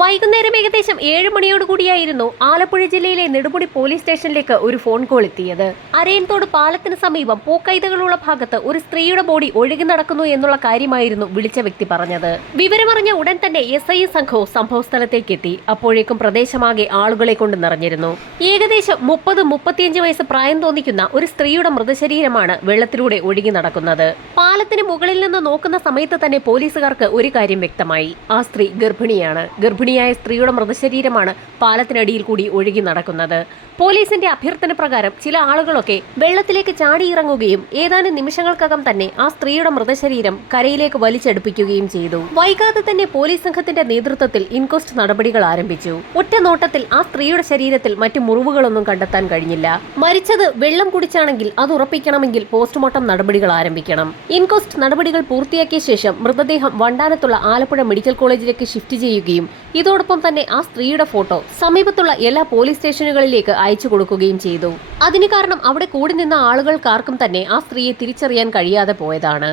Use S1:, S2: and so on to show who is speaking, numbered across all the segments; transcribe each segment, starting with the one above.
S1: വൈകുന്നേരം ഏകദേശം ഏഴ് മണിയോടുകൂടിയായിരുന്നു ആലപ്പുഴ ജില്ലയിലെ നെടുമുടി പോലീസ് സ്റ്റേഷനിലേക്ക് ഒരു ഫോൺ കോൾ എത്തിയത്. അരയൻതോട് പാലത്തിന് സമീപം പൂക്കൈതകളുള്ള ഭാഗത്ത് ഒരു സ്ത്രീയുടെ ബോഡി ഒഴുകി നടക്കുന്നു എന്നുള്ള കാര്യമായിരുന്നു വിളിച്ച വ്യക്തി പറഞ്ഞത്. വിവരമറിഞ്ഞ ഉടൻ തന്നെ എസ് ഐ സംഘവും സംഭവസ്ഥലത്തേക്ക് എത്തി. അപ്പോഴേക്കും പ്രദേശമാകെ ആളുകളെ കൊണ്ട് നിറഞ്ഞിരുന്നു. ഏകദേശം മുപ്പത് മുപ്പത്തിയഞ്ച് വയസ്സ് പ്രായം തോന്നിക്കുന്ന ഒരു സ്ത്രീയുടെ മൃതശരീരമാണ് വെള്ളത്തിലൂടെ ഒഴുകി നടക്കുന്നത്. പാലത്തിന് മുകളിൽ നിന്ന് നോക്കുന്ന സമയത്ത് തന്നെ പോലീസുകാർക്ക് ഒരു കാര്യം വ്യക്തമായി. ആ സ്ത്രീ ഗർഭിണിയാണ്. ഗർഭിണിയായ സ്ത്രീയുടെ മൃതശരീരമാണ് പാലത്തിനടിയിൽ കൂടി ഒഴുകി നടക്കുന്നത്. പോലീസിന്റെ അഭ്യർത്ഥന പ്രകാരം ചില ആളുകളൊക്കെ വെള്ളത്തിലേക്ക് ചാടിയിറങ്ങുകയും ഏതാനും നിമിഷങ്ങൾക്കകം തന്നെ ആ സ്ത്രീയുടെ മൃതശരീരം കരയിലേക്ക് വലിച്ചെടുപ്പിക്കുകയും ചെയ്തു. വൈകാതെ തന്നെ പോലീസ് സംഘത്തിന്റെ നേതൃത്വത്തിൽ ഇൻക്വസ്റ്റ് നടപടികൾ ആരംഭിച്ചു. ഒറ്റ നോട്ടത്തിൽ ആ സ്ത്രീയുടെ ശരീരത്തിൽ മറ്റു മുറിവുകളൊന്നും കണ്ടെത്താൻ കഴിഞ്ഞില്ല. മരിച്ചത് വെള്ളം കുടിച്ചാണെങ്കിൽ അത് ഉറപ്പിക്കണമെങ്കിൽ പോസ്റ്റ്മോർട്ടം നടപടികൾ ആരംഭിക്കണം. ഇൻക്വസ്റ്റ് നടപടികൾ പൂർത്തിയാക്കിയ ശേഷം മൃതദേഹം വണ്ടാനത്തുള്ള ആലപ്പുഴ മെഡിക്കൽ കോളേജിലേക്ക് ഷിഫ്റ്റ് ചെയ്യുകയും ഇതോടൊപ്പം തന്നെ ആ സ്ത്രീയുടെ ഫോട്ടോ സമീപത്തുള്ള എല്ലാ പോലീസ് സ്റ്റേഷനുകളിലേക്ക് അയച്ചു കൊടുക്കുകയും ചെയ്തു. അതിന് കാരണം അവിടെ കൂടി നിന്ന ആളുകൾക്കാർക്കും തന്നെ ആ സ്ത്രീയെ തിരിച്ചറിയാൻ കഴിയാതെ പോയതാണ്.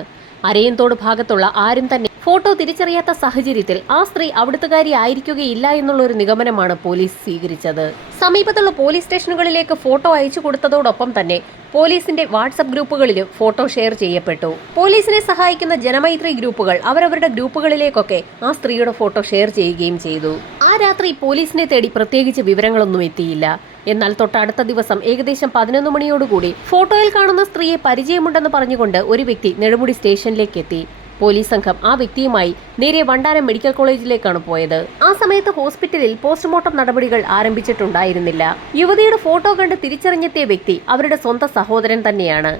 S1: അരയന്തോട് ഭാഗത്തുള്ള ആരും തന്നെ ഫോട്ടോ തിരിച്ചറിയാത്ത സാഹചര്യത്തിൽ ആ സ്ത്രീ അവിടുത്തുകാരി ആയിരിക്കുകയില്ല എന്നുള്ള ഒരു നിഗമനമാണ് പോലീസ് സ്വീകരിച്ചത്. സമീപത്തുള്ള പോലീസ് സ്റ്റേഷനുകളിലേക്ക് ഫോട്ടോ അയച്ചു കൊടുത്തതോടൊപ്പം തന്നെ പോലീസിന്റെ വാട്സപ്പ് ഗ്രൂപ്പുകളിലും ഫോട്ടോ ഷെയർ ചെയ്യപ്പെട്ടു. പോലീസിനെ സഹായിക്കുന്ന ജനമൈത്രി ഗ്രൂപ്പുകൾ അവരവരുടെ ഗ്രൂപ്പുകളിലേക്കൊക്കെ ആ സ്ത്രീയുടെ ഫോട്ടോ ഷെയർ ചെയ്യുകയും ചെയ്തു. ആ രാത്രി പോലീസിനെ തേടി പ്രത്യേകിച്ച് വിവരങ്ങളൊന്നും എത്തിയില്ല. എന്നാൽ തൊട്ടടുത്ത ദിവസം ഏകദേശം പതിനൊന്ന് മണിയോടുകൂടി ഫോട്ടോയിൽ കാണുന്ന സ്ത്രീയെ പരിചയമുണ്ടെന്ന് പറഞ്ഞുകൊണ്ട് ഒരു വ്യക്തി നെടുമുടി സ്റ്റേഷനിലേക്ക് എത്തി. പോലീസ് സംഘം ആ വ്യക്തിയുമായി നേരെ വണ്ടാനം മെഡിക്കൽ കോളേജിലേക്കാണ് പോയത്. ആ സമയത്ത് ഹോസ്പിറ്റലിൽ പോസ്റ്റ്മോർട്ടം നടപടികൾ ആരംഭിച്ചിട്ടുണ്ടായിരുന്നില്ല. യുവതിയുടെ ഫോട്ടോ കണ്ട് തിരിച്ചറിഞ്ഞെത്തിയ വ്യക്തി അവരുടെ സ്വന്തം സഹോദരൻ തന്നെയാണ്.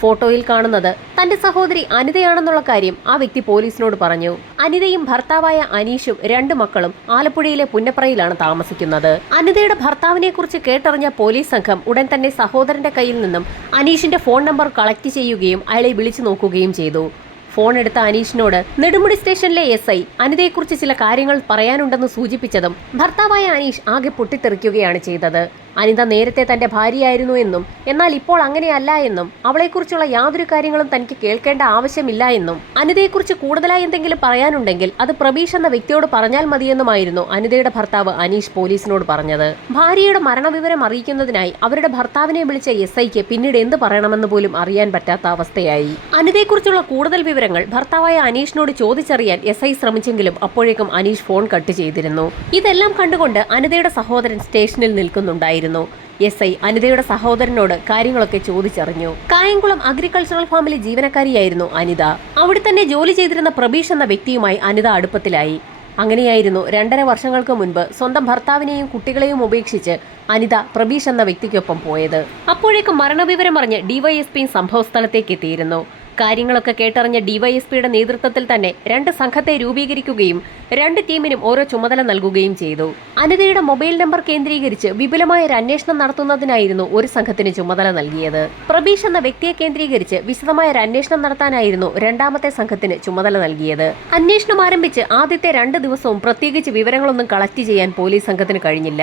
S1: ഫോട്ടോയിൽ കാണുന്നത് തന്റെ സഹോദരി അനിതയാണെന്നുള്ള കാര്യം ആ വ്യക്തി പോലീസിനോട് പറഞ്ഞു. അനിതയും ഭർത്താവായ അനീഷും രണ്ട് മക്കളും ആലപ്പുഴയിലെ പുന്നപ്രയിലാണ് താമസിക്കുന്നത്. അനിതയുടെ ഭർത്താവിനെ കുറിച്ച് കേട്ടറിഞ്ഞ പോലീസ് സംഘം ഉടൻ തന്നെ സഹോദരന്റെ കയ്യിൽ നിന്നും അനീഷിന്റെ ഫോൺ നമ്പർ കളക്ട് ചെയ്യുകയും അയാളെ വിളിച്ചു നോക്കുകയും ചെയ്തു. ഫോൺ എടുത്ത അനീഷിനോട് നെടുമുടി സ്റ്റേഷനിലെ എസ് ഐ അനിതയെക്കുറിച്ച് ചില കാര്യങ്ങൾ പറയാനുണ്ടെന്ന് സൂചിപ്പിച്ചതും ഭർത്താവായ അനീഷ് ആകെ പൊട്ടിത്തെറിക്കുകയാണ് ചെയ്തത്. അനിത നേരത്തെ തന്റെ ഭാര്യയായിരുന്നു എന്നും എന്നാൽ ഇപ്പോൾ അങ്ങനെയല്ല എന്നും അവളെക്കുറിച്ചുള്ള യാതൊരു കാര്യങ്ങളും തനിക്ക് കേൾക്കേണ്ട ആവശ്യമില്ല എന്നും അനിതയെക്കുറിച്ച് കൂടുതലായി എന്തെങ്കിലും പറയാനുണ്ടെങ്കിൽ അത് പ്രബീഷ് എന്ന വ്യക്തിയോട് പറഞ്ഞാൽ മതിയെന്നുമായിരുന്നു അനിതയുടെ ഭർത്താവ് അനീഷ് പോലീസിനോട് പറഞ്ഞത്. ഭാര്യയുടെ മരണവിവരം അറിയിക്കുന്നതിനായി അവരുടെ ഭർത്താവിനെ വിളിച്ച എസ് ഐക്ക് പിന്നീട് എന്ത് പറയണമെന്ന് പോലും അറിയാൻ പറ്റാത്ത അവസ്ഥയായി. അനിതയെക്കുറിച്ചുള്ള കൂടുതൽ വിവരങ്ങൾ ഭർത്താവായ അനീഷിനോട് ചോദിച്ചറിയാൻ എസ് ഐ ശ്രമിച്ചെങ്കിലും അപ്പോഴേക്കും അനീഷ് ഫോൺ കട്ട് ചെയ്തിരുന്നു. ഇതെല്ലാം കണ്ടുകൊണ്ട് അനിതയുടെ സഹോദരൻ സ്റ്റേഷനിൽ നിൽക്കുന്നുണ്ടായിരുന്നു. എസ് ഐ അനിതയുടെ സഹോദരനോട് കാര്യങ്ങളൊക്കെ ചോദിച്ചറിഞ്ഞു. കായംകുളം അഗ്രികൾച്ചറൽ ഫാമിലെ ജീവനക്കാരിയായിരുന്നു അനിത. അവിടെ തന്നെ ജോലി ചെയ്തിരുന്ന പ്രബീഷ് എന്ന വ്യക്തിയുമായി അനിത അടുപ്പത്തിലായി. അങ്ങനെയായിരുന്നു രണ്ടര വർഷങ്ങൾക്ക് മുൻപ് സ്വന്തം ഭർത്താവിനെയും കുട്ടികളെയും ഉപേക്ഷിച്ച് അനിത പ്രബീഷ് എന്ന വ്യക്തിക്കൊപ്പം പോയത്. അപ്പോഴേക്കും മരണവിവരം അറിഞ്ഞ് ഡിവൈഎസ്പിയും സംഭവസ്ഥലത്തേക്ക് എത്തിയിരുന്നു കാര്യങ്ങളൊക്കെ കേട്ടറിഞ്ഞ ഡിവൈഎസ്പിയുടെ നേതൃത്വത്തിൽ തന്നെ രണ്ട് സംഘത്തെ രൂപീകരിക്കുകയും രണ്ട് ടീമിനും ഓരോ ചുമതല നൽകുകയും ചെയ്തു. അനിതയുടെ മൊബൈൽ നമ്പർ കേന്ദ്രീകരിച്ച് വിപുലമായ ഒരു അന്വേഷണം നടത്തുന്നതിനായിരുന്നു ഒരു സംഘത്തിന് ചുമതല നൽകിയത്. പ്രബീഷ് എന്ന വ്യക്തിയെ കേന്ദ്രീകരിച്ച് വിശദമായ ഒരു അന്വേഷണം നടത്താനായിരുന്നു രണ്ടാമത്തെ സംഘത്തിന് ചുമതല നൽകിയത്. അന്വേഷണം ആരംഭിച്ച് ആദ്യത്തെ രണ്ട് ദിവസവും പ്രത്യേകിച്ച് വിവരങ്ങളൊന്നും കളക്ട് ചെയ്യാൻ പോലീസ് സംഘത്തിന് കഴിഞ്ഞില്ല.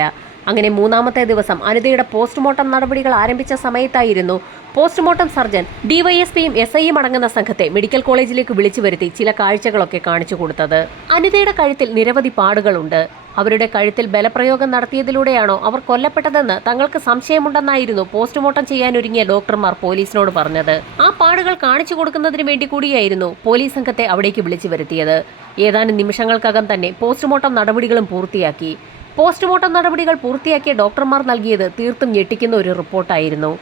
S1: അങ്ങനെ മൂന്നാമത്തെ ദിവസം അനിതയുടെ പോസ്റ്റ്മോർട്ടം നടപടികൾ ആരംഭിച്ച സമയത്തായിരുന്നു പോസ്റ്റ്മോർട്ടം സർജൻ ഡിവൈഎസ്പിയും എസ് ഐയും അടങ്ങുന്ന സംഘത്തെ മെഡിക്കൽ കോളേജിലേക്ക് വിളിച്ചു വരുത്തി ചില കാഴ്ചകളൊക്കെ കാണിച്ചു കൊടുത്തത്. അനിതയുടെ കഴുത്തിൽ നിരവധി പാടുകളുണ്ട്. അവരുടെ കഴുത്തിൽ ബലപ്രയോഗം നടത്തിയതിലൂടെയാണോ അവർ കൊല്ലപ്പെട്ടതെന്ന് തങ്ങൾക്ക് സംശയമുണ്ടെന്നായിരുന്നു പോസ്റ്റ്മോർട്ടം ചെയ്യാനൊരുങ്ങിയ ഡോക്ടർമാർ പോലീസിനോട് പറഞ്ഞത്. ആ പാടുകൾ കാണിച്ചു കൊടുക്കുന്നതിന് വേണ്ടി കൂടിയായിരുന്നു പോലീസ് സംഘത്തെ അവിടേക്ക് വിളിച്ചു വരുത്തിയത്. ഏതാനും നിമിഷങ്ങൾക്കകം തന്നെ പോസ്റ്റ്മോർട്ടം നടപടികളും പൂർത്തിയാക്കി. പോസ്റ്റ്മോർട്ടം നടപടികൾ പൂർത്തിയാക്കിയ ഡോക്ടർമാർ നൽകിയത് തീർത്തും ഞെട്ടിക്കുന്ന ഒരു റിപ്പോർട്ടായിരുന്നു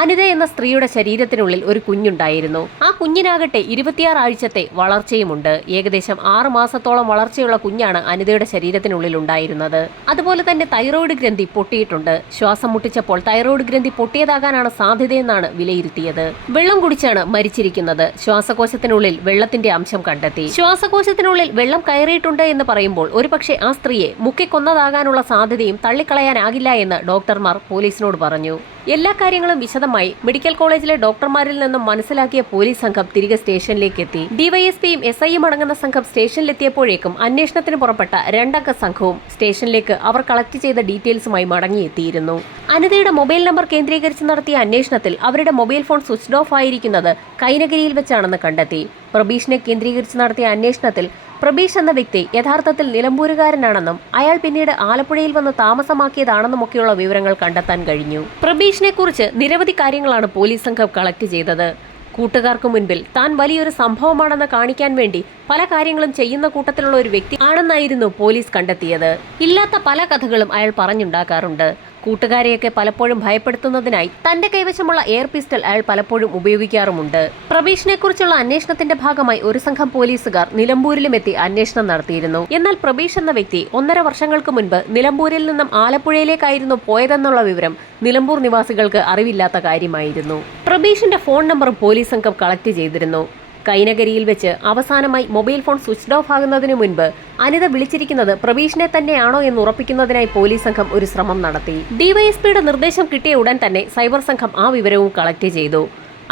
S1: അനിത എന്ന സ്ത്രീയുടെ ശരീരത്തിനുള്ളിൽ ഒരു കുഞ്ഞുണ്ടായിരുന്നു. ആ കുഞ്ഞിനാകട്ടെ ഇരുപത്തിയാറ് ആഴ്ചത്തെ വളർച്ചയുമുണ്ട്. ഏകദേശം ആറ് മാസത്തോളം വളർച്ചയുള്ള കുഞ്ഞാണ് അനിതയുടെ ശരീരത്തിനുള്ളിൽ ഉണ്ടായിരുന്നത്. അതുപോലെ തന്നെ തൈറോയിഡ് ഗ്രന്ഥി പൊട്ടിയിട്ടുണ്ട്. ശ്വാസം മുട്ടിച്ചപ്പോൾ തൈറോയിഡ് ഗ്രന്ഥി പൊട്ടിയതാകാനാണ് സാധ്യതയെന്നാണ് വിലയിരുത്തിയത്. വെള്ളം കുടിച്ചാണ് മരിച്ചിരിക്കുന്നത്. ശ്വാസകോശത്തിനുള്ളിൽ വെള്ളത്തിന്റെ അംശം കണ്ടെത്തി. ശ്വാസകോശത്തിനുള്ളിൽ വെള്ളം കയറിയിട്ടുണ്ട് എന്ന് പറയുമ്പോൾ ഒരുപക്ഷെ ആ സ്ത്രീയെ മുക്കിക്കൊന്നതാകാനുള്ള സാധ്യതയും തള്ളിക്കളയാനാകില്ല എന്ന് ഡോക്ടർമാർ പോലീസിനോട് പറഞ്ഞു. എല്ലാ കാര്യങ്ങളും വിശദമായി മെഡിക്കൽ കോളേജിലെ ഡോക്ടർമാരിൽ നിന്നും മനസ്സിലാക്കിയ പോലീസ് സംഘം തിരികെ സ്റ്റേഷനിലേക്ക് എത്തി ഡിവൈഎസ്പിയും എസ് ഐയും അടങ്ങുന്ന സംഘം സ്റ്റേഷനിലെത്തിയപ്പോഴേക്കും അന്വേഷണത്തിന് പുറപ്പെട്ട രണ്ടംഗ സംഘവും സ്റ്റേഷനിലേക്ക് അവർ കളക്ട് ചെയ്ത ഡീറ്റെയിൽസുമായി മടങ്ങിയെത്തിയിരുന്നു. അനിതയുടെ മൊബൈൽ നമ്പർ കേന്ദ്രീകരിച്ച് നടത്തിയ അന്വേഷണത്തിൽ അവരുടെ മൊബൈൽ ഫോൺ സ്വിച്ച് ഓഫ് ആയിരിക്കുന്നത് കൈനഗിരിയിൽ വെച്ചാണെന്ന് കണ്ടെത്തി. പ്രബീഷിനെ കേന്ദ്രീകരിച്ച് നടത്തിയ അന്വേഷണത്തിൽ പ്രബീഷ് എന്ന വ്യക്തി യഥാർത്ഥത്തിൽ നിലമ്പൂരുകാരനാണെന്നും അയാൾ പിന്നീട് ആലപ്പുഴയിൽ വന്ന് താമസമാക്കിയതാണെന്നുമൊക്കെയുള്ള വിവരങ്ങൾ കണ്ടെത്താൻ കഴിഞ്ഞു. പ്രബീഷിനെ കുറിച്ച് നിരവധി കാര്യങ്ങളാണ് പോലീസ് സംഘം കളക്ട് ചെയ്തത്. കൂട്ടുകാർക്ക് മുൻപിൽ താൻ വലിയൊരു സംഭവമാണെന്ന് കാണിക്കാൻ വേണ്ടി പല കാര്യങ്ങളും ചെയ്യുന്ന കൂട്ടത്തിലുള്ള ഒരു വ്യക്തി ആണെന്നായിരുന്നു പോലീസ് കണ്ടെത്തിയത്. ഇല്ലാത്ത പല കഥകളും അയാൾ പറഞ്ഞുണ്ടാക്കാറുണ്ട്. കൂട്ടുകാരെയൊക്കെ പലപ്പോഴും ഭയപ്പെടുത്തുന്നതിനായി തന്റെ കൈവശമുള്ള എയർ പിസ്റ്റൾ അയാൾ പലപ്പോഴും ഉപയോഗിക്കാറുമുണ്ട്. പ്രബീഷിനെ കുറിച്ചുള്ള അന്വേഷണത്തിന്റെ ഭാഗമായി ഒരു സംഘം പോലീസുകാർ നിലമ്പൂരിലും എത്തി അന്വേഷണം നടത്തിയിരുന്നു. എന്നാൽ പ്രബീഷ് എന്ന വ്യക്തി ഒന്നര വർഷങ്ങൾക്ക് മുൻപ് നിലമ്പൂരിൽ നിന്നും ആലപ്പുഴയിലേക്കായിരുന്നു പോയതെന്നുള്ള വിവരം നിലമ്പൂർ നിവാസികൾക്ക് അറിവില്ലാത്ത കാര്യമായിരുന്നു. പ്രബീഷിന്റെ ഫോൺ നമ്പറും പോലീസ് സംഘം കളക്ട് ചെയ്തിരുന്നു. കൈനകരിയിൽ വെച്ച് അവസാനമായി മൊബൈൽ ഫോൺ സ്വിച്ച് ഓഫ് ആകുന്നതിനു മുൻപ് അനിത വിളിച്ചിരിക്കുന്നത് പ്രവീഷിനെ തന്നെയാണോ എന്ന് ഉറപ്പിക്കുന്നതിനായി പോലീസ് സംഘം ഒരു ശ്രമം നടത്തി. ഡിവൈഎസ്പിയുടെ നിർദ്ദേശം കിട്ടിയ ഉടൻ തന്നെ സൈബർ സംഘം ആ വിവരവും കളക്ട് ചെയ്തു.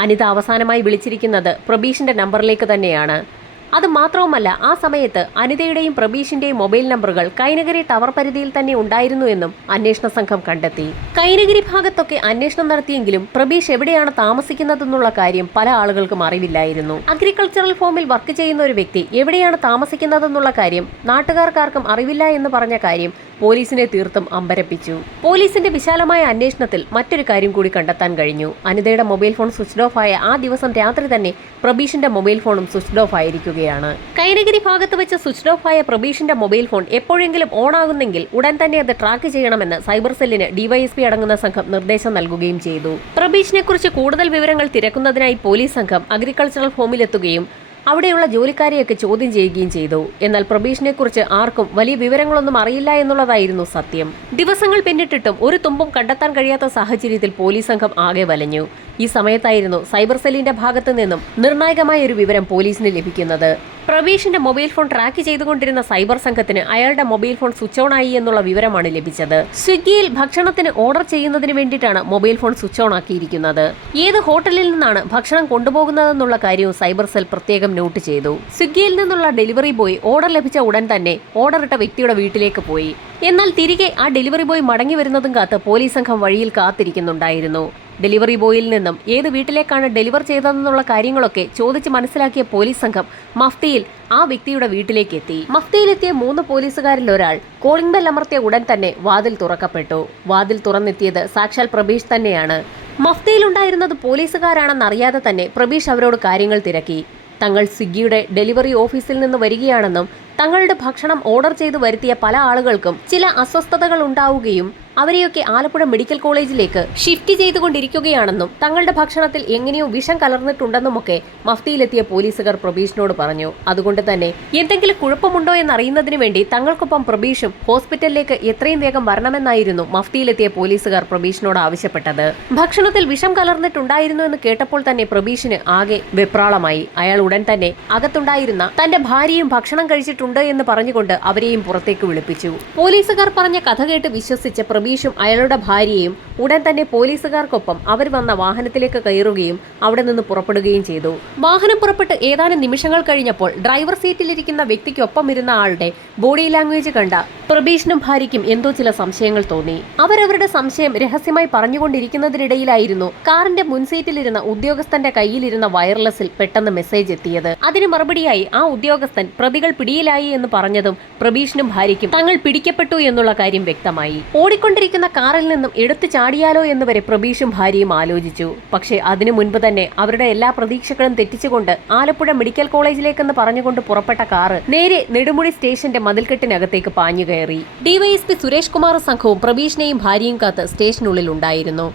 S1: അനിത അവസാനമായി വിളിച്ചിരിക്കുന്നത് പ്രബീഷിന്റെ നമ്പറിലേക്ക് തന്നെയാണ്. അത് മാത്രവുമല്ല ആ സമയത്ത് അനിതയുടെയും പ്രബീഷിന്റെയും മൊബൈൽ നമ്പറുകൾ കൈനഗിരി ടവർ പരിധിയിൽ തന്നെ ഉണ്ടായിരുന്നു എന്നും അന്വേഷണ സംഘം കണ്ടെത്തി. കൈനഗിരി ഭാഗത്തൊക്കെ അന്വേഷണം നടത്തിയെങ്കിലും പ്രബീഷ് എവിടെയാണ് താമസിക്കുന്നതെന്നുള്ള കാര്യം പല ആളുകൾക്കും അറിവില്ലായിരുന്നു. അഗ്രികൾച്ചറൽ ഫോമിൽ വർക്ക് ചെയ്യുന്ന ഒരു വ്യക്തി എവിടെയാണ് താമസിക്കുന്നതെന്നുള്ള കാര്യം നാട്ടുകാർക്കാർക്കും അറിവില്ല എന്ന് പറഞ്ഞ കാര്യം പോലീസിനെ തീർത്തും അമ്പരപ്പിച്ചു. പോലീസിന്റെ വിശാലമായ അന്വേഷണത്തിൽ മറ്റൊരു കാര്യം കൂടി കണ്ടെത്താൻ കഴിഞ്ഞു. അനിതയുടെ മൊബൈൽ ഫോൺ സ്വിച്ച് ഓഫ് ആയ ആ ദിവസം രാത്രി തന്നെ പ്രബീഷിന്റെ മൊബൈൽ ഫോണും സ്വിച്ച് ഓഫ് ആയിരിക്കുകയാണ്. കൈനഗിരി ഭാഗത്ത് വെച്ച് സ്വിച്ച് ഓഫ് ആയ പ്രബീഷിന്റെ മൊബൈൽ ഫോൺ എപ്പോഴെങ്കിലും ഓൺ ആകുന്നെങ്കിൽ ഉടൻ തന്നെ അത് ട്രാക്ക് ചെയ്യണമെന്ന് സൈബർ സെല്ലിന് ഡിവൈഎസ്പി അടങ്ങുന്ന സംഘം നിർദ്ദേശം നൽകുകയും ചെയ്തു. പ്രബീഷിനെ കുറിച്ച് കൂടുതൽ വിവരങ്ങൾ തിരക്കുന്നതിനായി പോലീസ് സംഘം അഗ്രികൾച്ചറൽ ഫോമിലെത്തുകയും അവിടെയുള്ള ജോലിക്കാരെയൊക്കെ ചോദ്യം ചെയ്യുകയും ചെയ്തു. എന്നാൽ പ്രബീഷിനെ കുറിച്ച് ആർക്കും വലിയ വിവരങ്ങളൊന്നും അറിയില്ല എന്നുള്ളതായിരുന്നു സത്യം. ദിവസങ്ങൾ പിന്നിട്ടിട്ടും ഒരു തുമ്പും കണ്ടെത്താൻ കഴിയാത്ത സാഹചര്യത്തിൽ പോലീസ് സംഘം ആകെ വലഞ്ഞു. ഈ സമയത്തായിരുന്നു സൈബർ സെല്ലിന്റെ ഭാഗത്തു നിന്നും നിർണായകമായ ഒരു വിവരം പോലീസിന് ലഭിക്കുന്നത്. പ്രവീഷിന്റെ മൊബൈൽ ഫോൺ ട്രാക്ക് ചെയ്തുകൊണ്ടിരുന്ന സൈബർ സംഘത്തിന് അയാളുടെ മൊബൈൽ ഫോൺ സ്വിച്ച് ഓൺ ആയി എന്നുള്ള വിവരമാണ് ലഭിച്ചത്. സ്വിഗ്ഗിയിൽ ഭക്ഷണത്തിന് ഓർഡർ ചെയ്യുന്നതിന് വേണ്ടിയിട്ടാണ് മൊബൈൽ ഫോൺ സ്വിച്ച് ഓൺ ആക്കിയിരിക്കുന്നത്. ഏത് ഹോട്ടലിൽ നിന്നാണ് ഭക്ഷണം കൊണ്ടുപോകുന്നതെന്നുള്ള കാര്യവും സൈബർ സെൽ പ്രത്യേകം നോട്ട് ചെയ്തു. സ്വിഗ്ഗിയിൽ നിന്നുള്ള ഡെലിവറി ബോയ് ഓർഡർ ലഭിച്ച ഉടൻ തന്നെ ഓർഡർ ഇട്ട വ്യക്തിയുടെ വീട്ടിലേക്ക് പോയി. എന്നാൽ തിരികെ ആ ഡെലിവറി ബോയ് മടങ്ങി വരുന്നതും കാത്ത് പോലീസ് സംഘം വഴിയിൽ കാത്തിരിക്കുന്നുണ്ടായിരുന്നു. ഡെലിവറി ബോയിൽ നിന്നും ഏത് വീട്ടിലേക്കാണ് ഡെലിവർ ചെയ്തതെന്നുള്ള കാര്യങ്ങളൊക്കെ ചോദിച്ച് മനസ്സിലാക്കിയ പോലീസ് സംഘം മഫ്തിയിൽ ആ വ്യക്തിയുടെ വീട്ടിലേക്ക് എത്തി. മഫ്തിയിലെത്തിയ മൂന്ന് പോലീസുകാരിൽ ഒരാൾ കോളിംഗ് ബെൽ അമർത്തിയ ഉടൻ തന്നെ വാതിൽ തുറക്കപ്പെട്ടു. വാതിൽ തുറന്നെത്തിയത് സാക്ഷാൽ പ്രബീഷ് തന്നെയാണ്. മഫ്തിയിലുണ്ടായിരുന്നത് പോലീസുകാരാണെന്ന് അറിയാതെ തന്നെ പ്രബീഷ് അവരോട് കാര്യങ്ങൾ തിരക്കി. തങ്ങൾ സ്വിഗ്ഗിയുടെ ഡെലിവറി ഓഫീസിൽ നിന്ന് വരികയാണെന്നും തങ്ങളുടെ ഭക്ഷണം ഓർഡർ ചെയ്ത് വരുത്തിയ പല ആളുകൾക്കും ചില അസ്വസ്ഥതകൾ ഉണ്ടാവുകയും അവരെയൊക്കെ ആലപ്പുഴ മെഡിക്കൽ കോളേജിലേക്ക് ഷിഫ്റ്റ് ചെയ്തുകൊണ്ടിരിക്കുകയാണെന്നും തങ്ങളുടെ ഭക്ഷണത്തിൽ എങ്ങനെയോ വിഷം കലർന്നിട്ടുണ്ടെന്നും ഒക്കെ മഫ്തിയിലെത്തിയ പോലീസുകാർ പ്രബീഷിനോട് പറഞ്ഞു. അതുകൊണ്ട് തന്നെ എന്തെങ്കിലും കുഴപ്പമുണ്ടോ എന്നറിയുന്നതിന് വേണ്ടി തങ്ങൾക്കൊപ്പം പ്രബീഷും ഹോസ്പിറ്റലിലേക്ക് എത്രയും വേഗം വരണമെന്നായിരുന്നു മഫ്തിയിലെത്തിയ പോലീസുകാർ പ്രബീഷിനോട് ആവശ്യപ്പെട്ടത്. ഭക്ഷണത്തിൽ വിഷം കലർന്നിട്ടുണ്ടായിരുന്നു എന്ന് കേട്ടപ്പോൾ തന്നെ പ്രബീഷിന് ആകെ വെപ്രാളമായി. അയാൾ ഉടൻ തന്നെ അകത്തുണ്ടായിരുന്ന തന്റെ ഭാര്യയും ഭക്ഷണം കഴിച്ചിട്ടുണ്ട് എന്ന് പറഞ്ഞുകൊണ്ട് അവരെയും പുറത്തേക്ക് വിളിപ്പിച്ചു. പോലീസുകാർ പറഞ്ഞ കഥ കേട്ട് വിശ്വസിച്ച പ്രബീഷും അയാളുടെ ഭാര്യയും ഉടൻ തന്നെ പോലീസുകാർക്കൊപ്പം അവർ വന്ന വാഹനത്തിലേക്ക് കയറുകയും അവിടെ നിന്ന് പുറപ്പെടുകയും ചെയ്തു. വാഹനം പുറപ്പെട്ട് ഏതാനും നിമിഷങ്ങൾ കഴിഞ്ഞപ്പോൾ ഡ്രൈവർ സീറ്റിലിരിക്കുന്ന വ്യക്തിക്കൊപ്പം ഇരുന്ന ആളുടെ ബോഡി ലാംഗ്വേജ് കണ്ട പ്രബീഷിനും ഭാര്യയ്ക്കും എന്തോ ചില സംശയങ്ങൾ തോന്നി. അവരവരുടെ സംശയം രഹസ്യമായി പറഞ്ഞുകൊണ്ടിരിക്കുന്നതിനിടയിലായിരുന്നു കാറിന്റെ മുൻസീറ്റിലിരുന്ന ഉദ്യോഗസ്ഥന്റെ കയ്യിലിരുന്ന വയർലെസ്സിൽ പെട്ടെന്ന് മെസ്സേജ് എത്തിയത്. അതിന് മറുപടിയായി ആ ഉദ്യോഗസ്ഥൻ പ്രതികൾ പിടിയിലായി എന്ന് പറഞ്ഞതും പ്രബീഷിനും ഭാര്യയ്ക്കും തങ്ങൾ പിടിക്കപ്പെട്ടു എന്നുള്ള കാര്യം വ്യക്തമായി. ഓടിക്കൊണ്ടിരിക്കുന്ന കാറിൽ നിന്നും എടുത്തു ചാടിയാലോ എന്ന് വരെ പ്രബീഷും ഭാര്യയും ആലോചിച്ചു. പക്ഷേ അതിനു മുൻപ് തന്നെ അവരുടെ എല്ലാ പ്രതീക്ഷകളും തെറ്റിച്ചുകൊണ്ട് ആലപ്പുഴ മെഡിക്കൽ കോളേജിലേക്കെന്ന് പറഞ്ഞുകൊണ്ട് പുറപ്പെട്ട കാറ് നേരെ നെടുമുടി സ്റ്റേഷന്റെ മതിൽക്കെട്ടിനകത്തേക്ക് പാഞ്ഞു കയറി ഡിവൈഎസ്പി സുരേഷ് കുമാർ സംഘവും പ്രബീഷിനെയും ഭാര്യയും കാത്ത് സ്റ്റേഷനുള്ളിൽ ഉണ്ടായിരുന്നു.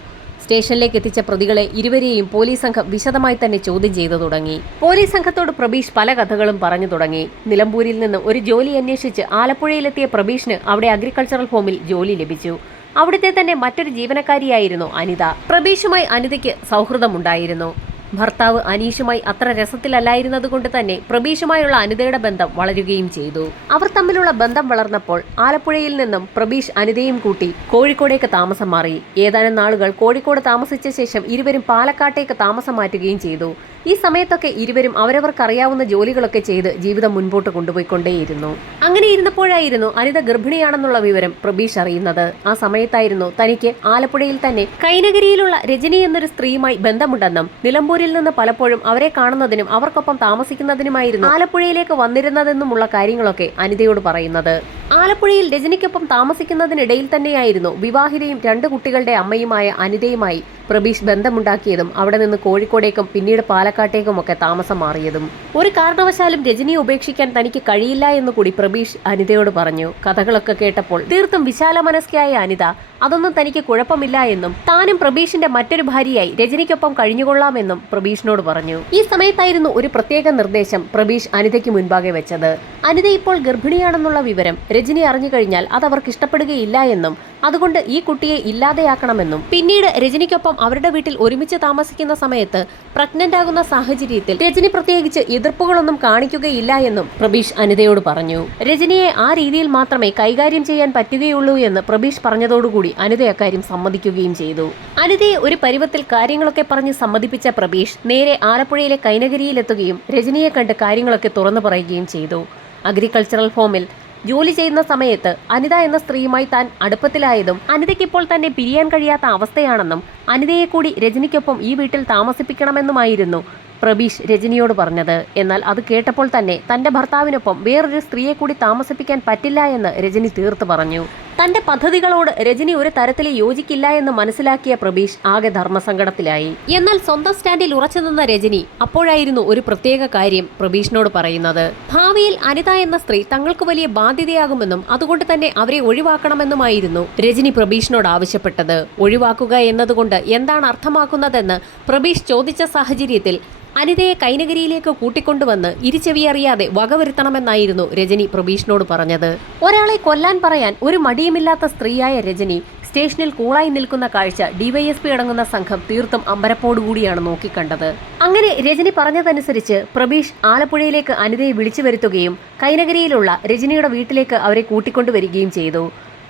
S1: സ്റ്റേഷനിലേക്ക് എത്തിച്ച പ്രതികളെ ഇരുവരെയും പോലീസ് സംഘം വിശദമായി തന്നെ ചോദ്യം ചെയ്തു തുടങ്ങി. പോലീസ് സംഘത്തോട് പ്രബീഷ് പല കഥകളും പറഞ്ഞു തുടങ്ങി. നിലമ്പൂരിൽ നിന്ന് ഒരു ജോലി അന്വേഷിച്ച് ആലപ്പുഴയിലെത്തിയ പ്രബീഷിന് അവിടെ അഗ്രികൾച്ചറൽ ഹോമിൽ ജോലി ലഭിച്ചു. അവിടുത്തെ തന്നെ മറ്റൊരു ജീവനക്കാരിയായിരുന്നു അനിത. പ്രബീഷുമായി അനിതയ്ക്ക് സൗഹൃദമുണ്ടായിരുന്നു. ഭർത്താവ് അനീഷുമായി അത്ര രസത്തിലല്ലായിരുന്നത് കൊണ്ട് തന്നെ പ്രബീഷുമായുള്ള അനിതയുടെ ബന്ധം വളരുകയും ചെയ്തു. അവർ തമ്മിലുള്ള ബന്ധം വളർന്നപ്പോൾ ആലപ്പുഴയിൽ നിന്നും പ്രബീഷ് അനിതയും കൂട്ടി കോഴിക്കോടേക്ക് താമസം മാറി. ഏതാനും നാളുകൾ കോഴിക്കോട് താമസിച്ച ശേഷം ഇരുവരും പാലക്കാട്ടേക്ക് താമസം മാറ്റുകയും ചെയ്തു. ഈ സമയത്തൊക്കെ ഇരുവരും അവരവർക്കറിയാവുന്ന ജോലികളൊക്കെ ചെയ്ത് ജീവിതം മുൻപോട്ട് കൊണ്ടുപോയിക്കൊണ്ടേയിരുന്നു. അങ്ങനെ ഇരുന്നപ്പോഴായിരുന്നു അനിത ഗർഭിണിയാണെന്നുള്ള വിവരം പ്രബീഷ് അറിയുന്നത്. ആ സമയത്തായിരുന്നു തനിക്ക് ആലപ്പുഴയിൽ തന്നെ കൈനഗരിയിലുള്ള രജനി എന്നൊരു സ്ത്രീയുമായി ബന്ധമുണ്ടെന്നും നിലമ്പൂരിൽ നിന്ന് പലപ്പോഴും അവരെ കാണുന്നതിനും അവർക്കൊപ്പം താമസിക്കുന്നതിനുമായിരുന്നു ആലപ്പുഴയിലേക്ക് വന്നിരുന്നതെന്നുമുള്ള കാര്യങ്ങളൊക്കെ അനിതയോട് പറയുന്നത്. ആലപ്പുഴയിൽ രജനിക്കൊപ്പം താമസിക്കുന്നതിനിടയിൽ തന്നെയായിരുന്നു വിവാഹിതയും രണ്ട് കുട്ടികളുടെ അമ്മയുമായ അനിതയുമായി പ്രബീഷ് ബന്ധമുണ്ടാക്കിയതും അവിടെ നിന്ന് കോഴിക്കോടേക്കും പിന്നീട് പാലക്കാട്ടേക്കും ഒക്കെ താമസം മാറിയതും. ഒരു കാരണവശാലും രജനിയെ ഉപേക്ഷിക്കാൻ തനിക്ക് കഴിയില്ല എന്ന് കൂടി പ്രബീഷ് അനിതയോട് പറഞ്ഞു. കഥകളൊക്കെ കേട്ടപ്പോൾ തീർത്തും വിശാല മനസ്കയായ അനിത അതൊന്നും തനിക്ക് കുഴപ്പമില്ല എന്നും താനും പ്രബീഷിന്റെ മറ്റൊരു ഭാര്യയായി രജനിക്കൊപ്പം കഴിഞ്ഞുകൊള്ളാമെന്നും പ്രബീഷിനോട് പറഞ്ഞു. ഈ സമയത്തായിരുന്നു ഒരു പ്രത്യേക നിർദ്ദേശം പ്രബീഷ് അനിതയ്ക്ക് മുൻപാകെ വെച്ചത്. അനിത ഇപ്പോൾ ഗർഭിണിയാണെന്നുള്ള വിവരം രജനി അറിഞ്ഞു കഴിഞ്ഞാൽ അത് അവർക്ക് ഇഷ്ടപ്പെടുകയില്ല എന്നും അതുകൊണ്ട് ഈ കുട്ടിയെ ഇല്ലാതെയാക്കണമെന്നും പിന്നീട് രജനിക്കൊപ്പം അവരുടെ വീട്ടിൽ ഒരുമിച്ച് താമസിക്കുന്ന സമയത്ത് പ്രഗ്നന്റ് ആകുന്ന സാഹചര്യത്തിൽ രജനി പ്രത്യേകിച്ച് എതിർപ്പുകളൊന്നും കാണിക്കുകയില്ല എന്നും പ്രബീഷ് അനിതയോട് പറഞ്ഞു. രജനിയെ ആ രീതിയിൽ മാത്രമേ കൈകാര്യം ചെയ്യാൻ പറ്റുകയുള്ളൂ എന്ന് പ്രബീഷ് പറഞ്ഞതോടുകൂടി അനിത അക്കാര്യം സമ്മതിക്കുകയും ചെയ്തു. അനിതയെ ഒരു പരുവത്തിൽ കാര്യങ്ങളൊക്കെ പറഞ്ഞ് സമ്മതിപ്പിച്ച പ്രബീഷ് നേരെ ആലപ്പുഴയിലെ കൈനഗരിയിലെത്തുകയും രജനിയെ കണ്ട് കാര്യങ്ങളൊക്കെ തുറന്നു പറയുകയും ചെയ്തു. അഗ്രികൾച്ചറൽ ഫോമിൽ ജോലി ചെയ്യുന്ന സമയത്ത് അനിത എന്ന സ്ത്രീയുമായി താൻ അടുപ്പത്തിലായതും അനിതയ്ക്കിപ്പോൾ തന്നെ പിരിയാൻ കഴിയാത്ത അവസ്ഥയാണെന്നും അനിതയെ കൂടി രജനിക്കൊപ്പം ഈ വീട്ടിൽ താമസിപ്പിക്കണമെന്നുമായിരുന്നു പ്രബീഷ് രജനിയോട് പറഞ്ഞത്. എന്നാൽ അത് കേട്ടപ്പോൾ തന്നെ തന്റെ ഭർത്താവിനൊപ്പം വേറൊരു സ്ത്രീയെ കൂടി താമസിപ്പിക്കാൻ പറ്റില്ല എന്ന് രജനി തീർത്തു പറഞ്ഞു. തന്റെ പദ്ധതികളോട് രജനി ഒരു തരത്തിൽ യോജിക്കില്ല എന്ന് മനസ്സിലാക്കിയ പ്രബീഷ് ആകെ ധർമ്മസങ്കടത്തിലായി. എന്നാൽ സ്വന്തം സ്റ്റാൻഡിൽ ഉറച്ചു നിന്ന രജനി അപ്പോഴായിരുന്നു ഒരു പ്രത്യേക കാര്യം പ്രബീഷിനോട് പറയുന്നത്. ഭാവിയിൽ അനിത എന്ന സ്ത്രീ തങ്ങൾക്ക് വലിയ ബാധ്യതയാകുമെന്നും അതുകൊണ്ട് തന്നെ അവരെ ഒഴിവാക്കണമെന്നുമായിരുന്നു രജനി പ്രബീഷിനോട് ആവശ്യപ്പെട്ടത്. ഒഴിവാക്കുക എന്നതുകൊണ്ട് എന്താണ് അർത്ഥമാക്കുന്നതെന്ന് പ്രബീഷ് ചോദിച്ച സാഹചര്യത്തിൽ അനിതയെ കൈനഗരിയിലേക്ക് കൂട്ടിക്കൊണ്ടുവന്ന് ഇരുചെവിയറിയാതെ വകവരുത്തണമെന്നായിരുന്നു രജനി പ്രബീഷിനോട് പറഞ്ഞത്. ഒരാളെ കൊല്ലാൻ പറയാൻ ഒരു മടിയുമില്ലാത്ത സ്ത്രീയായ രജനി സ്റ്റേഷനിൽ കൂളായി നിൽക്കുന്ന കാഴ്ച ഡിവൈഎസ്പി അടങ്ങുന്ന സംഘം തീർത്തും അമ്പരപ്പോടുകൂടിയാണ് നോക്കിക്കണ്ടത്. അങ്ങനെ രജനി പറഞ്ഞതനുസരിച്ച് പ്രബീഷ് ആലപ്പുഴയിലേക്ക് അനിതയെ വിളിച്ചു വരുത്തുകയും കൈനഗരിയിലുള്ള രജനിയുടെ വീട്ടിലേക്ക് അവരെ കൂട്ടിക്കൊണ്ടുവരികയും ചെയ്തു.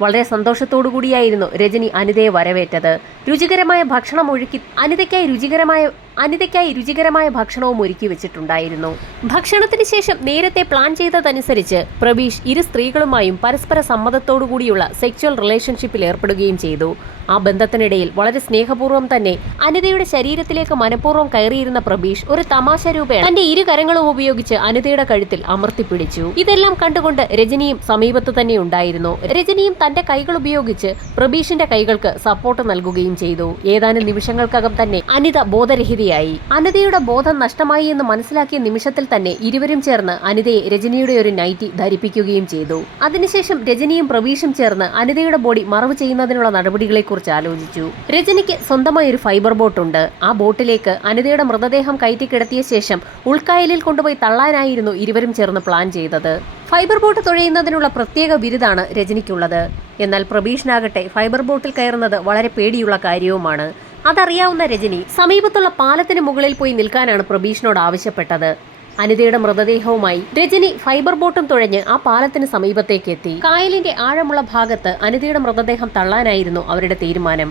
S1: വളരെ സന്തോഷത്തോടു കൂടിയായിരുന്നു രജനി അനിതയെ വരവേറ്റത്. രുചികരമായ ഭക്ഷണം ഒഴുക്കി അനിതയ്ക്കായി രുചികരമായ അനിതയ്ക്കായി രുചികരമായ ഭക്ഷണവും ഒരുക്കി വെച്ചിട്ടുണ്ടായിരുന്നു. ഭക്ഷണത്തിന് ശേഷം നേരത്തെ പ്ലാൻ ചെയ്തതനുസരിച്ച് പ്രബീഷ് ഇരു സ്ത്രീകളുമായും പരസ്പര സമ്മതത്തോടു കൂടിയുള്ള സെക്ച്വൽ റിലേഷൻഷിപ്പിൽ ഏർപ്പെടുകയും ചെയ്തു. ആ ബന്ധത്തിനിടയിൽ വളരെ സ്നേഹപൂർവം തന്നെ അനിതയുടെ ശരീരത്തിലേക്ക് മനഃപൂർവം കയറിയിരുന്ന പ്രബീഷ് ഒരു തമാശ രൂപേണ തന്റെ ഇരു കരങ്ങളും ഉപയോഗിച്ച് അനിതയുടെ കഴുത്തിൽ അമർത്തിപ്പിടിച്ചു ഇതെല്ലാം കണ്ടുകൊണ്ട് രജനിയും സമീപത്ത് തന്നെ ഉണ്ടായിരുന്നു. രജനിയും തന്റെ കൈകൾ ഉപയോഗിച്ച് പ്രബീഷിന്റെ കൈകൾക്ക് സപ്പോർട്ട് നൽകുകയും ചെയ്തു. ഏതാനും നിമിഷങ്ങൾക്കകം തന്നെ അനിത ബോധരഹിതയായി അനിതയുടെ ബോധം നഷ്ടമായി എന്ന് മനസ്സിലാക്കിയ നിമിഷത്തിൽ തന്നെ ഇരുവരും ചേർന്ന് അനിതയെ രജനിയുടെ ഒരു നൈറ്റി ധരിപ്പിക്കുകയും ചെയ്തു. അതിനുശേഷം രജനിയും പ്രവീഷും ചേർന്ന് അനിതയുടെ ബോഡി മറവ് ചെയ്യുന്നതിനുള്ള നടപടികളെക്കുറിച്ച് ആലോചിച്ചു. രജനിക്ക് സ്വന്തമായി ഒരു ഫൈബർ ബോട്ട് ഉണ്ട്. ആ ബോട്ടിലേക്ക് അനിതയുടെ മൃതദേഹം കയറ്റി കിടത്തിയ ശേഷം ഉൾക്കായലിൽ കൊണ്ടുപോയി തള്ളാനായിരുന്നു ഇരുവരും ചേർന്ന് പ്ലാൻ ചെയ്തത്. ഫൈബർ ബോട്ട് തുഴയുന്നതിനുള്ള പ്രത്യേക ബിരുദാണ് രജനിക്കുള്ളത്. എന്നാൽ പ്രബീഷിനാകട്ടെ ഫൈബർ ബോട്ടിൽ കയറുന്നത് വളരെ പേടിയുള്ള കാര്യവുമാണ്. അതറിയാവുന്ന രജനി സമീപത്തുള്ള പാലത്തിന് മുകളിൽ പോയി നിൽക്കാനാണ് പ്രബീഷിനോട് ആവശ്യപ്പെട്ടത്. അനിതയുടെ മൃതദേഹവുമായി രജനി ഫൈബർ ബോട്ടും തുഴഞ്ഞ് ആ പാലത്തിന് സമീപത്തേക്ക് എത്തി. കായലിന്റെ ആഴമുള്ള ഭാഗത്ത് അനിതയുടെ മൃതദേഹം തള്ളാനായിരുന്നു അവരുടെ തീരുമാനം.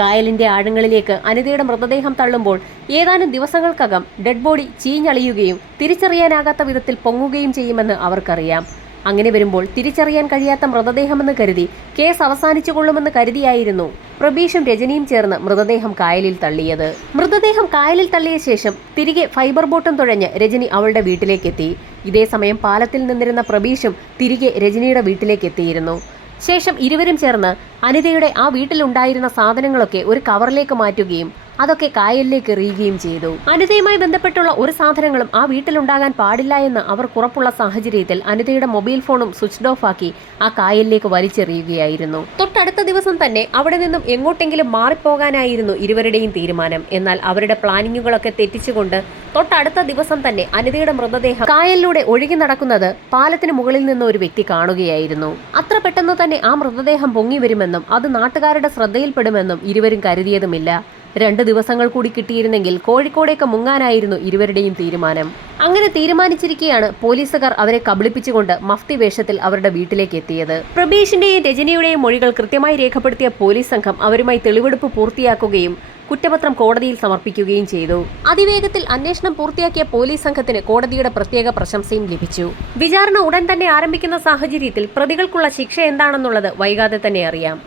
S1: കായലിന്റെ ആഴങ്ങളിലേക്ക് അനിതയുടെ മൃതദേഹം തള്ളുമ്പോൾ ഏതാനും ദിവസങ്ങൾക്കകം ഡെഡ് ബോഡി ചീഞ്ഞളിയുകയും തിരിച്ചറിയാനാകാത്ത വിധത്തിൽ പൊങ്ങുകയും ചെയ്യുമെന്ന് അവർക്കറിയാം. അങ്ങനെ വരുമ്പോൾ തിരിച്ചറിയാൻ കഴിയാത്ത മൃതദേഹമെന്ന് കരുതി കേസ് അവസാനിച്ചു കൊള്ളുമെന്ന് കരുതിയായിരുന്നു പ്രബീഷും രജനിയും ചേർന്ന് മൃതദേഹം കായലിൽ തള്ളിയത്. മൃതദേഹം കായലിൽ തള്ളിയ ശേഷം തിരികെ ഫൈബർ ബോട്ടും തുഴഞ്ഞ് രജനി അവളുടെ വീട്ടിലേക്കെത്തി. ഇതേസമയം പാലത്തിൽ നിന്നിരുന്ന പ്രബീഷും തിരികെ രജനിയുടെ വീട്ടിലേക്ക് എത്തിയിരുന്നു ശേഷം ഇരുവരും ചേർന്ന് അനിതയുടെ ആ വീട്ടിലുണ്ടായിരുന്ന സാധനങ്ങളൊക്കെ ഒരു കവറിലേക്ക് മാറ്റുകയും അതൊക്കെ കായലിലേക്ക് എറിയുകയും ചെയ്തു. അനിതയുമായി ബന്ധപ്പെട്ടുള്ള ഒരു സാധനങ്ങളും ആ വീട്ടിലുണ്ടാകാൻ പാടില്ല എന്ന് അവർ ഉറപ്പുള്ള സാഹചര്യത്തിൽ അനിതയുടെ മൊബൈൽ ഫോണും സ്വിച്ച് ഓഫ് ആക്കി ആ കായലിലേക്ക് വലിച്ചെറിയുകയായിരുന്നു. തൊട്ടടുത്ത ദിവസം തന്നെ അവിടെ നിന്നും എങ്ങോട്ടെങ്കിലും മാറിപ്പോകാനായിരുന്നു ഇരുവരുടെയും തീരുമാനം. എന്നാൽ അവരുടെ പ്ലാനിങ്ങുകളൊക്കെ തെറ്റിച്ചുകൊണ്ട് തൊട്ടടുത്ത ദിവസം തന്നെ അനിതയുടെ മൃതദേഹം കായലിലൂടെ ഒഴുകി നടക്കുന്നത് പാലത്തിന് മുകളിൽ നിന്ന് ഒരു വ്യക്തി കാണുകയായിരുന്നു. അത്ര പെട്ടെന്ന് തന്നെ ആ മൃതദേഹം പൊങ്ങി വരുമെന്നും അത് നാട്ടുകാരുടെ ശ്രദ്ധയിൽപ്പെടുമെന്നും ഇരുവരും കരുതിയതുമില്ല. രണ്ട് ദിവസങ്ങൾ കൂടി കിട്ടിയിരുന്നെങ്കിൽ കോഴിക്കോടേക്ക് മുങ്ങാനായിരുന്നു ഇരുവരുടെയും തീരുമാനം. അങ്ങനെ തീരുമാനിച്ചിരിക്കെയാണ് പോലീസുകാർ അവരെ കബളിപ്പിച്ചുകൊണ്ട് മഫ്തി വേഷത്തിൽ അവരുടെ വീട്ടിലേക്ക് എത്തിയത്. പ്രബീഷിന്റെയും രജനിയുടെയും മൊഴികൾ കൃത്യമായി രേഖപ്പെടുത്തിയ പോലീസ് സംഘം അവരുമായി തെളിവെടുപ്പ് പൂർത്തിയാക്കുകയും കുറ്റപത്രം കോടതിയിൽ സമർപ്പിക്കുകയും ചെയ്തു. അതിവേഗത്തിൽ അന്വേഷണം പൂർത്തിയാക്കിയ പോലീസ് സംഘത്തിന് കോടതിയുടെ പ്രത്യേക പ്രശംസയും ലഭിച്ചു. വിചാരണ ഉടൻ തന്നെ ആരംഭിക്കുന്ന സാഹചര്യത്തിൽ പ്രതികൾക്കുള്ള ശിക്ഷ എന്താണെന്നുള്ളത് വൈകാതെ തന്നെ അറിയാം.